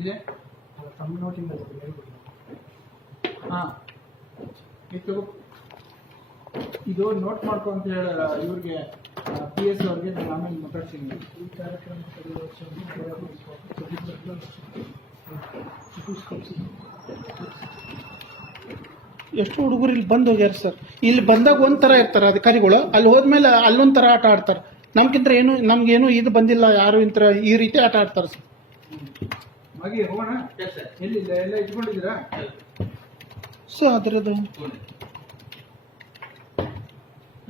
ಇದೆ ತಮ್ಮ ನೋಟಿಂದ ಹಾ ಇದು ಇದು ನೋಟ್ ಮಾಡ್ಕೊ ಅಂತ ಹೇಳ ಇವ್ರಿಗೆ PS ಅವ್ರಿಗೆ ನಾನು ಆಮೇಲೆ ಮಾತಾಡ್ತೀನಿ. ಈ ಕಾರ್ಯಕ್ರಮ ಎಷ್ಟು ಹುಡುಗರು ಇಲ್ಲಿ ಬಂದು ಹೋಗ್ಯಾರ ಸರ್. ಇಲ್ಲಿ ಬಂದಾಗ ಒಂಥರ ಇರ್ತಾರೆ ಅಧಿಕಾರಿಗಳು, ಅಲ್ಲಿ ಹೋದ್ಮೇಲೆ ಅಲ್ಲೊಂಥರ ಆಟ ಆಡ್ತಾರೆ. ನಮ್ಗಿಂತ ಏನು ನಮ್ಗೇನು ಇದು ಬಂದಿಲ್ಲ, ಯಾರು ಇಂತರ ಈ ರೀತಿ ಆಟ ಆಡ್ತಾರೆ ಸರ್. ಹಾಗೆ ಹೋಗೋಣ. ಎಲ್ಲಿ ಎಲ್ಲ ಇಟ್ಕೊಂಡಿದ್ದೀರಾ? ಸೊ ಅದರದ್ದು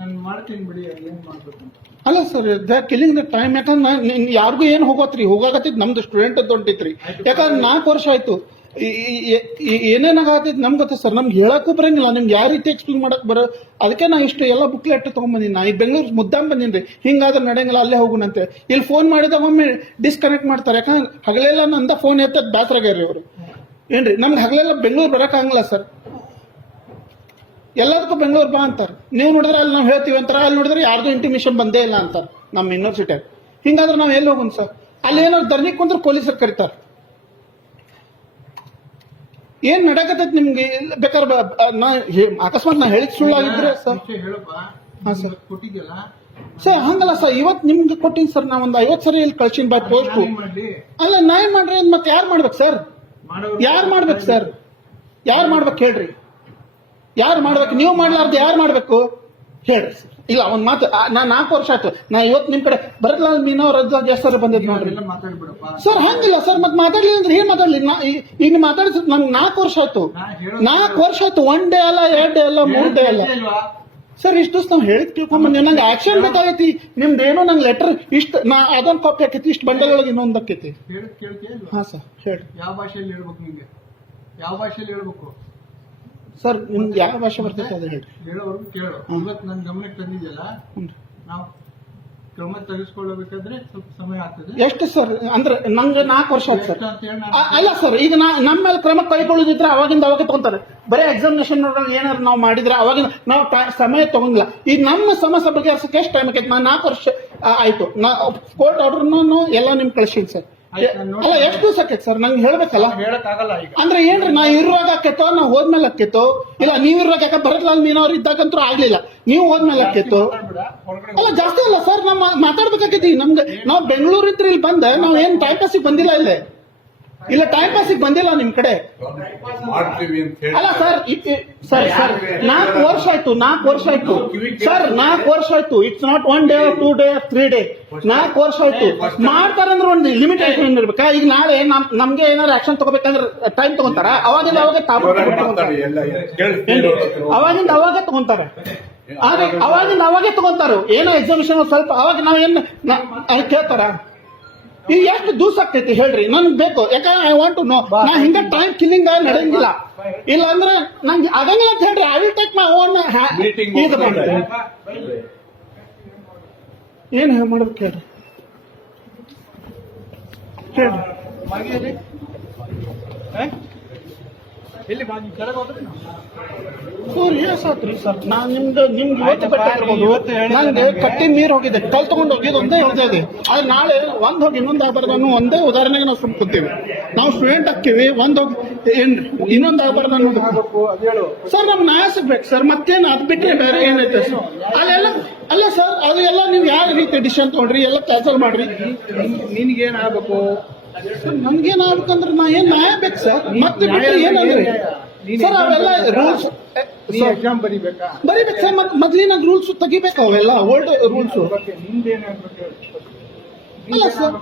ನಾನು ಮಾಡ್ತೀನಿ ಬಿಡಿ, ಏನು ಮಾಡ್ಬೇಕು ಅಂತ. ಅಲ್ಲ sir, they are killing the time. ಯಾಕಂದ್ರೆ ಯಾರಿಗೂ ಏನು ಹೋಗೋತ್ರಿ, ಹೋಗಾಕತ್ತಿದ್ ನಮ್ದು ಸ್ಟೂಡೆಂಟ್ ಅಂತ ಹೊಂಟಿತ್ರಿ. ಯಾಕಂದ್ರೆ 4 ವರ್ಷ ಆಯ್ತು. ಏನೇನಾಗತ್ತಿದ್ ನಮ್ಗೆ ಗೊತ್ತ ಸರ್, ನಮ್ಗೆ ಹೇಳಕ್ಕೂ ಬರಂಗಿಲ್ಲ, ನಿಮ್ಗೆ ಯಾವ ರೀತಿ ಎಕ್ಸ್ಪ್ಲೇನ್ ಮಾಡಕ್ ಬರೋ. ಅದಕ್ಕೆ ನಾ ಇಷ್ಟು ಎಲ್ಲ ಬುಕ್ಲೆಟ್ ತಗೊಂಡ್ಬಂದಿನಿ. ನಾ ಈ ಬೆಂಗಳೂರು ಮುದ್ದಾಂ ಬಂದಿನಿ. ಹಿಂಗಾದ್ರೆ ನಡೆಯಂಗಿಲ್ಲ, ಅಲ್ಲೇ ಹೋಗುನಂತೆ. ಇಲ್ಲಿ ಫೋನ್ ಮಾಡಿದಾಗ ಒಮ್ಮೆ ಡಿಸ್ಕನೆಕ್ಟ್ ಮಾಡ್ತಾರೆ. ಯಾಕಂದ್ರೆ ಹಗಲೆಲ್ಲ ನಂದ ಫೋನ್ ಎತ್ತದ್ ಬ್ಯಾಸರಾಗ್ಯಾರಿ ಅವರು. ಏನ್ರಿ, ನಮ್ಗೆ ಹಗಲೆಲ್ಲ ಬೆಂಗಳೂರು ಬರಕ್ಕಾಗಲ್ಲ ಸರ್. ಎಲ್ಲದಕ್ಕೂ ಬೆಂಗಳೂರು ಬಾ ಅಂತಾರೆ. ನೀವು ನೋಡಿದ್ರೆ ಅಲ್ಲಿ ನಾವು ಹೇಳ್ತೀವಿ ಅಂತಾರೆ, ಅಲ್ಲಿ ನೋಡಿದ್ರೆ ಯಾರ್ದು ಇಂಟಿಮೇಷನ್ ಬಂದೇ ಇಲ್ಲ ಅಂತಾರೆ ನಮ್ಮ ಯೂನಿವರ್ಸಿಟಿಯಾಗ. ಹಿಂಗಾದ್ರೆ ನಾವು ಎಲ್ಲಿ ಹೋಗೋಣ ಸರ್? ಅಲ್ಲಿ ಏನಾದ್ರು ಧರಣಿ ಕುಂದ್ರೆ ಪೊಲೀಸರು ಕರೀತಾರೆ. ಏನ್ ನಡಕತ್ತೈತಿ ನಿಮ್ಗೆ? ಬೇಕಾದ್ರೆ ಅಕಸ್ಮಾತ್ ನಾ ಹೇಳಿದ್ ಸುಳ್ಳಾಗಿದ್ರೆ ಸರ್ ಹೇಳಪ್ಪ. ಹಾ ಸರ್ ಕೊಟ್ಟಿದ್ಯಲ್ಲ ಸರ್, ಹಂಗಲ್ಲ ಸರ್, ಇವತ್ತು ನಿಮ್ಗೆ ಕೊಟ್ಟಿನಿ ಸರ್. ನಾ ಒಂದು 50 ಸರಿ ಇಲ್ಲಿ ಕಳ್ಸಿನಿ ಬೈ ಪೋಸ್ಟ್. ಅಲ್ಲ ನಾ ಏನ್ ಮಾಡ್ರಿ, ಮತ್ತೆ ಯಾರು ಮಾಡ್ಬೇಕು ಸರ್? ಯಾರು ಮಾಡ್ಬೇಕು ಸರ್? ಯಾರು ಮಾಡ್ಬೇಕು ಹೇಳ್ರಿ? ಯಾರು ಮಾಡ್ಬೇಕು? ನೀವು ಮಾಡ್ಲಾರ್ದು ಯಾರು ಮಾಡ್ಬೇಕು ಹೇಳ್ರಿ ಸರ್? ಇಲ್ಲ ಒಂದ್ ಮಾತು, ನಾ 4 ವರ್ಷ ಆಯ್ತು. ನಾ ಇವತ್ತು ನಿಮ್ ಕಡೆ ಭರತ್ಲಾಲ್ ಮೀನಾ ರಜಾ ಸರ್ ಬಂದಿದ್ ನೋಡ್ರಿ ಸರ್. ಹಂಗಿಲ್ಲ ಸರ್, ಮತ್ತೆ ಮಾತಾಡ್ಲಿ ಅಂದ್ರೆ ಏನ್ ಮಾತಾಡ್ಲಿ? ಈಗ ಮಾತಾಡಿಸ್ ನಮ್ಗೆ 4 ವರ್ಷ ಆಯ್ತು. 4 ವರ್ಷ ಆಯ್ತು. 1 ಡೇ ಅಲ್ಲ, 2 ಡೇ ಅಲ್ಲ, 3 ಡೇ ಅಲ್ಲ ಸರ್. ಇಷ್ಟು ದಿವಸ ನಾವು ಹೇಳಿದ್ ತಿಳ್ಕೊಂಬಂದಿವಿ. ನಂಗೆ ಆಕ್ಷನ್ ಬೇಕಾಗೈತಿ. ನಿಮ್ದೇನೋ ನಂಗೆ ಲೆಟರ್ ಇಷ್ಟು ನಾ ಅದೊಂದು ಕಾಪಿ ಆಕೈತಿ, ಇಷ್ಟು ಬಂಡಲ್ ಒಳಗೆ ಇನ್ನೊಂದು ಆಕೈತಿ. ಹಾ ಸರ್ ಹೇಳಿ. ಯಾವ ಭಾಷೆಯಲ್ಲಿ ಹೇಳ್ಬೇಕು ನಿಮ್ಗೆ? ಯಾವ ಭಾಷೆಯಲ್ಲಿ ಹೇಳ್ಬೇಕು ಸರ್? ನಿಮ್ಗೆ ಯಾವ ಭಾಷೆ ಬರ್ತೈತೆ ಅದು ಹೇಳಿ. ಹೇಳೋವರೆಗೂ ಕೇಳು. ಇವತ್ತು ನನ್ನ ಗಮನಕ್ಕೆ ತಂದಿದೆಯಲ್ಲ, ನಾವು ಕ್ರಮ ತೆಗೆಸ್ಕೊಳ್ಳಬೇಕಾದ್ರೆ ಸ್ವಲ್ಪ ಸಮಯ ಆಗ್ತದೆ. ಎಷ್ಟು ಸರ್? ಅಂದ್ರೆ ನಂಗೆ 4 ವರ್ಷ ಆಯ್ತು ಸರ್. ಅಂತ ಹೇಳಿ ಅಲ್ಲ ಸರ್, ಈಗ ನಮ್ಮ ಮೇಲೆ ಕ್ರಮ ಕೈಗೊಳ್ಳೋದಿದ್ರೆ ಅವಾಗಿಂದ ಅವಾಗ ತಗೊಂತಾರೆ. ಬರೀ ಎಕ್ಸಾಮಿನೇಷನ್ ಏನಾದ್ರು ನಾವು ಮಾಡಿದ್ರೆ ಅವಾಗಿಂದ ನಾವು ಸಮಯ ತಗೊಂಗಿಲ್ಲ. ಈಗ ನಮ್ಮ ಸಮಸ್ಯೆ ಬಗೆಹರಿಸಕ್ಕೆ ಎಷ್ಟು ಟೈಮ್ ಆಕೈತೆ? ನಾನು 4 ವರ್ಷ ಆಯ್ತು. ನಾ ಕೋರ್ಟ್ ಆರ್ಡರ್ನು ಎಲ್ಲ ನಿಮ್ಗೆ ಕಳಿಸಿನಿ ಸರ್. ಅಲ್ಲ ಎಷ್ಟು ದಿವಸ ಆಕೈತೆ ಸರ್? ನಂಗೆ ಹೇಳ್ಬೇಕಲ್ಲ. ಹೇಳಕ್ಕಾಗಲ್ಲ ಈಗ. ಅಂದ್ರೆ ಏನ್ರಿ, ನಾ ಇರುವಾಗ ಆಕೈತೋ, ನಾ ಹೋದ್ಮೇಲೆ ಆಕೈತೋ? ಇಲ್ಲ ನೀವು ಇರುವಾಗ, ಯಾಕೆ ಭರತ್ಲಾಲ್ ಮೀನಾ ಅವ್ರು ಇದ್ದಾಗಂತೂ ಆಗ್ಲಿಲ್ಲ, ನೀವು ಹೋದ್ಮೇಲೆ ಆಕೈತೋ? ಅಲ್ಲ ಜಾಸ್ತಿ ಅಲ್ಲ ಸರ್, ನಾವು ಮಾತಾಡ್ಬೇಕಾಕೈತಿ. ನಮ್ಗೆ ನಾವು ಬೆಂಗಳೂರು ಇದ್ರೆ ಇಲ್ಲಿ ಬಂದ ನಾವು ಏನ್ ಟೈಮ್ ಪಾಸಿಗೆ ಬಂದಿಲ್ಲ. ಇಲ್ಲ ಟೈಮ್ ಪಾಸಿಗೆ ಬಂದಿಲ್ಲ ನಿಮ್ ಕಡೆ. ಅಲ್ಲ ಸರ್, ಸರ್ 4 ವರ್ಷ ಆಯ್ತು. 4 ವರ್ಷ ಆಯ್ತು ಸರ್. 4 ವರ್ಷ ಆಯ್ತು. It's not 1 day, 2 day, 3 day. 4 ವರ್ಷ ಆಯ್ತು. ಮಾಡ್ತಾರಂದ್ರೆ ಒಂದು ಲಿಮಿಟೇಷನ್ ಇರ್ಬೇಕಾ? ಈಗ ನಾಳೆ ನಮ್ಗೆ ಏನಾದ್ರು ಆಕ್ಷನ್ ತಗೋಬೇಕಂದ್ರೆ ಟೈಮ್ ತಗೊಂತಾರ? ಅವಾಗಿಂದ ಅವಾಗೆ ಅವಾಗಿಂದ ಅವಾಗೆ ತಗೊಂತಾರೆ. ಅವಾಗಿಂದ ಅವಾಗೆ ತಗೊಂತಾರ. ಏನೋ ಎಕ್ಸಾಮಿಷನ್ ಸ್ವಲ್ಪ ಅವಾಗ ನಾವೇನು ಕೇಳ್ತಾರ? ಈಗ ಎಷ್ಟು ದಿವಸ ಆಗ್ತೈತಿ ಹೇಳ್ರಿ? ನನ್ಗೆ ಬೇಕು. ಯಾಕಂದ್ರೆ ಐ ವಾಂಟ್ ಟು ನೋ. ನಾ ಹಿಂಗ ಟೈಮ್ ಕಿಲ್ಲಿಂಗ್ ನಡೆಯಂಗಿಲ್ಲ. ಇಲ್ಲ ಅಂದ್ರೆ ನಂಗೆ ಆಗಂಗಿಲ್ಲ ಅಂತ ಹೇಳ್ರಿ. I will take my own ಏನ್ ಮಾಡ್ಬೇಕು ಹೇಳ್ರಿ? ಹೇಳ್ರಿ. ಎಲ್ಲಿ ಕೆಳಗೆ ಹೋದ್ರೆ ಸರ್, ನಾನ್ ನಿಮ್ಗೆ ಇವತ್ತು ಬೇಕಾಗಿರ್ಬೋದು. ನಂಗೆ ಕಟ್ಟಿನ ನೀರು ಹೋಗಿದೆ, ಕಲ್ ತಗೊಂಡು ಹೋಗಿದ್ದು ಒಂದೇ ಇದೆ. ಆದ್ರೆ ನಾಳೆ ಒಂದ್ ಹೋಗಿ ಇನ್ನೊಂದು ಆಗ್ಬಾರ್ದು ಅನ್ನೋ ಒಂದೇ ಉದಾಹರಣೆಗೆ ನಾವು ಸುಮ್ ಕೂತೀವಿ. ನಾವು ಸ್ಟೂಡೆಂಟ್ ಹಾಕಿವಿ, ಒಂದ್ ಹೋಗಿ ಏನ್ರಿ ಇನ್ನೊಂದು ಆಗ್ಬಾರ್ದು ಅನ್ನೋದು ಸರ್. ನಮ್ಗೆ ನ್ಯಾಯ ಸಿಗ್ಬೇಕು ಸರ್. ಮತ್ತೇನು ಅದು ಬಿಟ್ರೆ ಬೇರೆ ಏನೈತೆ ಸರ್? ಅಲ್ಲೆಲ್ಲ ಅಲ್ಲ ಸರ್, ಅದು ಎಲ್ಲ ನೀವು ಯಾವ ರೀತಿ ಡಿಸಿಷನ್ ತಗೊಂಡ್ರಿ, ಎಲ್ಲ ಕ್ಯಾನ್ಸಲ್ ಮಾಡ್ರಿ. ನಿನ್ಗೇನ್ ಆಗ್ಬೇಕು ಸರ್? ನಮ್ಗೇನ್ ಆಗ್ಬೇಕಂದ್ರೆ ನಾ ಏನ್ ನ್ಯಾಯ ಬೇಕು ಸರ್. ಮತ್ತೆ ಬಿಟ್ಟರೆ ಏನಂದ್ರಿ ಸರ್? ಅವೆಲ್ಲ ರೂಲ್ಸ್ ಎಕ್ಸಾಮ್ ಬರಿಬೇಕಾ? ಬರೀಬೇಕು ಸರ್. ಮೊದ್ಲಿನ ರೂಲ್ಸ್ ತೆಗಿಬೇಕು, ಅವೆಲ್ಲ ಓಲ್ಡ್ ರೂಲ್ಸ್. ಅಲ್ಲ ಸರ್,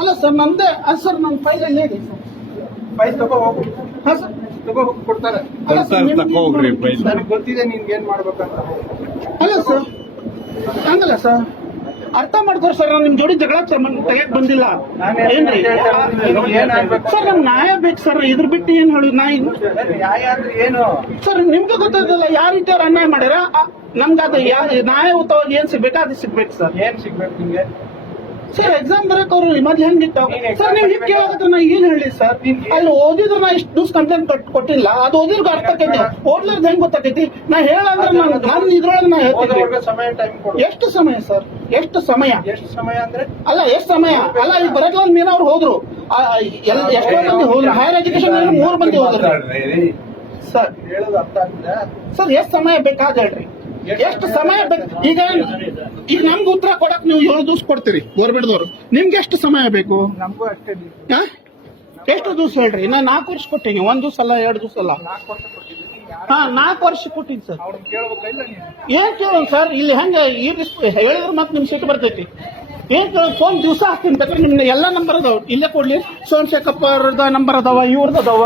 ಅಲ್ಲ ಸರ್, ನಂದೇ ಸರ್. ನನ್ನ ಫೈಲ್ ಅಲ್ಲಿ ಹೇಳಿ ಸರ್. ಫೈಲ್ ತಗೋ ಹೋಗು. ಹಾ ಸರ್, ತಗೋ ಹೋಗಿ ಕೊಡ್ತಾರೆ. ನನಗೆ ಗೊತ್ತಿದೆ ನಿನ್ಗೆ ಏನ್ ಮಾಡ್ಬೇಕಂತ. ಅಲ್ಲ ಸರ್, ಹಂಗಲ್ಲ ಸರ್, ಅರ್ಥ ಮಾಡ್ತಾರೆ ಸರ್. ನಿಮ್ ಜೋಡಿ ಜಗಳ ತೆಗಿಯಕ್ ಬಂದಿಲ್ಲ ಏನ್ರಿ ಸರ್? ನಮ್ ನ್ಯಾಯ ಬೇಕು ಸರ್. ಇದ್ರ ಬಿಟ್ಟು ಏನ್ ಹೇಳಿ ನಾ ನ್ಯಾಯ ಅಂದ್ರೆ ಏನು ಸರ್? ನಿಮ್ಗೆ ಗೊತ್ತಾಗಲ್ಲ ಯಾವ ರೀತಿ ಅವ್ರು ಅನ್ಯಾಯ ಮಾಡ್ಯಾರ. ನಮ್ಗೆ ಅದು ನ್ಯಾಯಯುತವಾಗಿ ಏನ್ ಸಿಗ್ಬೇಕಾ ಅದು ಸಿಗ್ಬೇಕು ಸರ್. ಏನ್ ಸಿಗ್ಬೇಕು ನಿಮ್ಗೆ? ಸರ್ ಎಕ್ಸಾಮ್ ಬರಕ್ ಅವ್ರು ಮೊದ್ಲು ಹೆಂಗಿತ್ತು ಸರ್ ನೀವು ಹೀಗೆ ಕೇಳೋದಕ್ಕೆ ನಾ ಏನ್ ಹೇಳಿ ಸರ್ ಅಲ್ಲಿ ಓದಿದ್ರು ನಾ ಇಷ್ಟು ದಿವ್ಸ ಕಂಪ್ಲೇಂಟ್ ಕೊಟ್ಟಿಲ್ಲ ಅದು ಓದಿದ್ರು ಅರ್ಥ ಆಕೈತಿ ಓದ್ಲಾರ್ದು ಹೆಂಗ್ ಗೊತ್ತಾಕೈತಿ ನಾ ಹೇಳಂದ್ರೆ ನಾನು ಇದ್ರೊಳಗೆ ನಾ ಹೇಳ್ತೀನಿ ಸಮಯ ಟೈಮ್ ಕೊಡು. ಎಷ್ಟು ಸಮಯ ಸರ್ ಎಷ್ಟು ಸಮಯ ಎಷ್ಟು ಸಮಯ ಅಂದ್ರೆ ಅಲ್ಲ ಎಷ್ಟು ಸಮಯ ಅಲ್ಲ ಈಗ ಬರಕ್ಲಾಲ್ ಮೀನ ಅವ್ರು ಹೋದ್ರು ಎಷ್ಟೋ ಮಂದಿ ಹೋದ್ರು ಹೈಯರ್ ಎಜುಕೇಶನ್ 3 ಮಂದಿ ಹೋದ್ರು ಸರ್ ಹೇಳೋದು ಅರ್ಥ ಆಗ್ತದೆ. ಸರ್ ಎಷ್ಟು ಸಮಯ ಬೇಕಾದ ಹೇಳ್ರಿ ಎಷ್ಟು ಸಮಯ ಬೇಕು ಈಗ ನಮ್ಗೆ ಉತ್ತರ ಕೊಡಕ್ ನೀವು 7 ದಿವಸ ಕೊಡ್ತೀರಿ ಗೌರ್ಮೆಂಟ್ದವ್ರು ನಿಮ್ಗೆ ಎಷ್ಟು ಸಮಯ ಬೇಕು ನಮಗೂ ಅಷ್ಟೇ ಬೇಕು. ಹಾ? ಎಷ್ಟು ದಿವಸ ಹೇಳ್ರಿ ನಾ 4 ವರ್ಷ ಕೊಟ್ಟೀನಿ 1 ದಿವಸ ಅಲ್ಲ 2 ದಿವಸ ಅಲ್ಲ 4 ವರ್ಷ ಕೊಟ್ಟಿದ್ದೀನಿ. ಹಾ 4 ವರ್ಷ ಕೊಟ್ಟಿನಿ ಸರ್ ಅವ್ರನ್ನ ಕೇಳ್ಬೇಕಿಲ್ಲ ನೀನು. ಏನ್ ಕೇಳೋಣ ಸರ್ ಇಲ್ಲಿ ಹೆಂಗ ಹೇಳಿದ್ರೆ ಮತ್ತೆ ನಿಮ್ ಸಿಟ್ಟು ಬರ್ತೈತಿ ಏನ್ ಕೇಳೋಣ ಫೋನ್ ದಿವಸ ಹಾಕ್ತೀನಿ ಬೇಕಾದ್ರೆ ನಿಮ್ನ ಎಲ್ಲಾ ನಂಬರ್ ಅದಾವ ಇಲ್ಲೇ ಕೊಡ್ಲಿ ಸೋನ್ ಶೇಖಪ್ಪರ್ದ ನಂಬರ್ ಅದಾವ ಇವ್ರದ್ದು ಅದಾವ